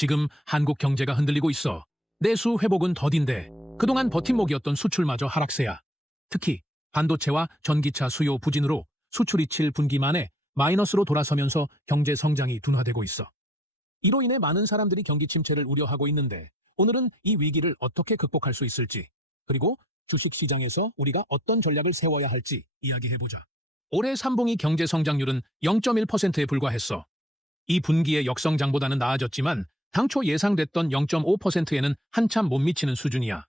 지금 한국 경제가 흔들리고 있어. 내수 회복은 더딘데 그동안 버팀목이었던 수출마저 하락세야. 특히 반도체와 전기차 수요 부진으로 수출이 7분기 만에 마이너스로 돌아서면서 경제 성장이 둔화되고 있어. 이로 인해 많은 사람들이 경기 침체를 우려하고 있는데 오늘은 이 위기를 어떻게 극복할 수 있을지, 그리고 주식시장에서 우리가 어떤 전략을 세워야 할지 이야기해보자. 올해 3분기 경제 성장률은 0.1%에 불과했어. 이 분기의 역성장보다는 나아졌지만 당초 예상됐던 0.5%에는 한참 못 미치는 수준이야.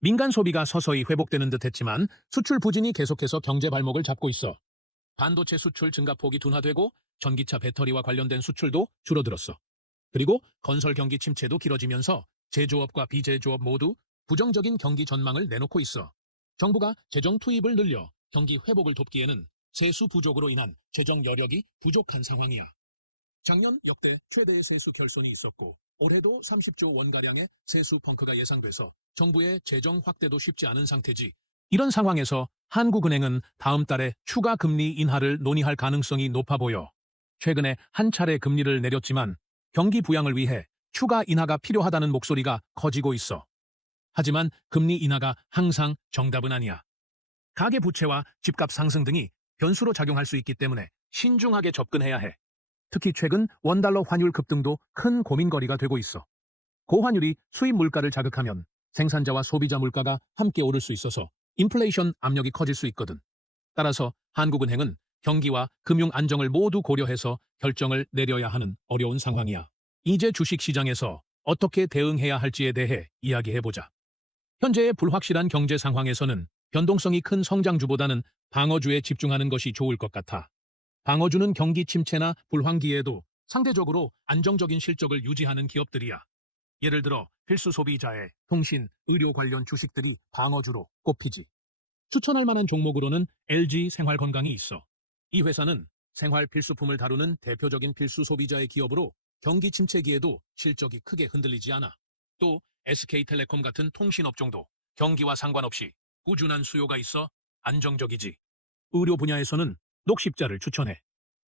민간 소비가 서서히 회복되는 듯 했지만 수출 부진이 계속해서 경제 발목을 잡고 있어. 반도체 수출 증가폭이 둔화되고 전기차 배터리와 관련된 수출도 줄어들었어. 그리고 건설 경기 침체도 길어지면서 제조업과 비제조업 모두 부정적인 경기 전망을 내놓고 있어. 정부가 재정 투입을 늘려 경기 회복을 돕기에는 세수 부족으로 인한 재정 여력이 부족한 상황이야. 작년 역대 최대의 세수 결손이 있었고 올해도 30조 원가량의 세수 펑크가 예상돼서 정부의 재정 확대도 쉽지 않은 상태지. 이런 상황에서 한국은행은 다음 달에 추가 금리 인하를 논의할 가능성이 높아 보여. 최근에 한 차례 금리를 내렸지만 경기 부양을 위해 추가 인하가 필요하다는 목소리가 커지고 있어. 하지만 금리 인하가 항상 정답은 아니야. 가계 부채와 집값 상승 등이 변수로 작용할 수 있기 때문에 신중하게 접근해야 해. 특히 최근 원달러 환율 급등도 큰 고민거리가 되고 있어. 고환율이 수입 물가를 자극하면 생산자와 소비자 물가가 함께 오를 수 있어서 인플레이션 압력이 커질 수 있거든. 따라서 한국은행은 경기와 금융 안정을 모두 고려해서 결정을 내려야 하는 어려운 상황이야. 이제 주식시장에서 어떻게 대응해야 할지에 대해 이야기해보자. 현재의 불확실한 경제 상황에서는 변동성이 큰 성장주보다는 방어주에 집중하는 것이 좋을 것 같아. 방어주는 경기 침체나 불황기에도 상대적으로 안정적인 실적을 유지하는 기업들이야. 예를 들어 필수 소비자의 통신, 의료 관련 주식들이 방어주로 꼽히지. 추천할 만한 종목으로는 LG 생활건강이 있어. 이 회사는 생활 필수품을 다루는 대표적인 필수 소비자의 기업으로 경기 침체기에도 실적이 크게 흔들리지 않아. 또 SK텔레콤 같은 통신업종도 경기와 상관없이 꾸준한 수요가 있어 안정적이지. 의료 분야에서는 녹십자를 추천해.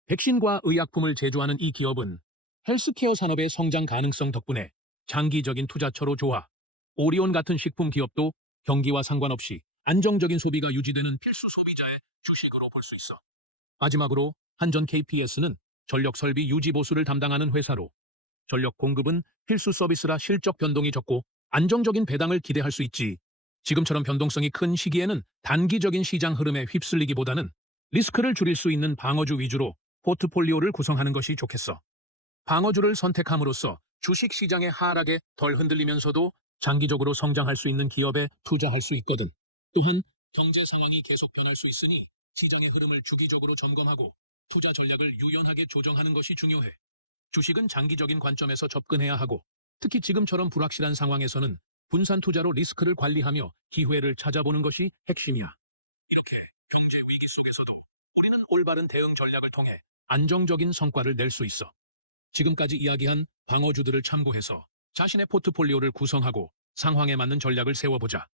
백신과 의약품을 제조하는 이 기업은 헬스케어 산업의 성장 가능성 덕분에 장기적인 투자처로 좋아. 오리온 같은 식품 기업도 경기와 상관없이 안정적인 소비가 유지되는 필수 소비자의 주식으로 볼 수 있어. 마지막으로 한전 KPS는 전력 설비 유지 보수를 담당하는 회사로 전력 공급은 필수 서비스라 실적 변동이 적고 안정적인 배당을 기대할 수 있지. 지금처럼 변동성이 큰 시기에는 단기적인 시장 흐름에 휩쓸리기보다는 리스크를 줄일 수 있는 방어주 위주로 포트폴리오를 구성하는 것이 좋겠어. 방어주를 선택함으로써 주식 시장의 하락에 덜 흔들리면서도 장기적으로 성장할 수 있는 기업에 투자할 수 있거든. 또한 경제 상황이 계속 변할 수 있으니 시장의 흐름을 주기적으로 점검하고 투자 전략을 유연하게 조정하는 것이 중요해. 주식은 장기적인 관점에서 접근해야 하고 특히 지금처럼 불확실한 상황에서는 분산 투자로 리스크를 관리하며 기회를 찾아보는 것이 핵심이야. 이렇게 경제 위기 속에서도 우리는 올바른 대응 전략을 통해 안정적인 성과를 낼 수 있어. 지금까지 이야기한 방어주들을 참고해서 자신의 포트폴리오를 구성하고 상황에 맞는 전략을 세워보자.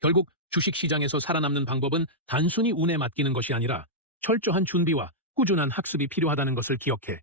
결국 주식시장에서 살아남는 방법은 단순히 운에 맡기는 것이 아니라 철저한 준비와 꾸준한 학습이 필요하다는 것을 기억해.